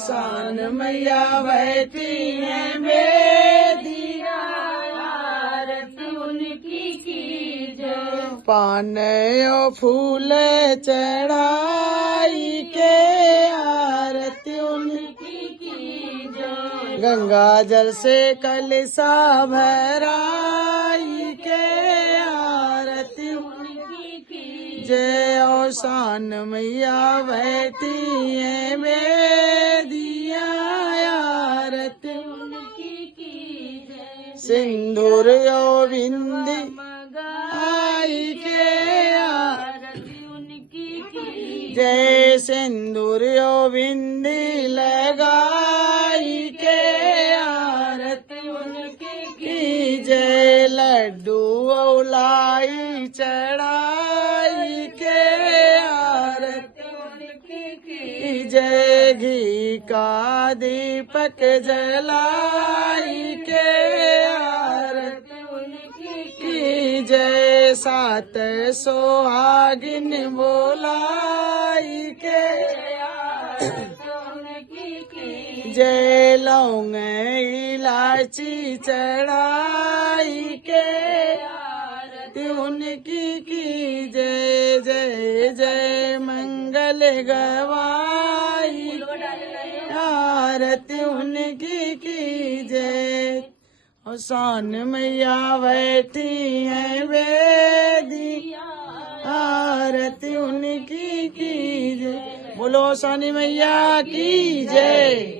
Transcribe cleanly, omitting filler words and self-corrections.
शान मैया बैठी है बेदिया आरती उनकी कीजय। पान और फूल चढ़ाई के आरती उनकी कीजय। गंगा जल से कलशा भराई के आरती उनकी कीजय। और शान मैया बैठी है बेदिया आरती उनकी कीजय। सिंदूर और बिंदी आई के आरती उनकी कीजय। सिंदूर और बिंदी लगाई के आरती उनकी कीजय। लड्डू और लाई चढ़ाई के आरती उनकी कीजय। घी का दीपक जलाई के आरती उनकी कीजय। सात सुहागिन बोलाई के आरती उनकी कीजय। लौंग इलायची चढ़ाई के आरती उनकी कीजय। जय जय मंगल गवाई आरती उनकी कीजय। और शान मैया बैठी है बेदिया आरती उनकी कीजय। बोलो शानी मैया की जय।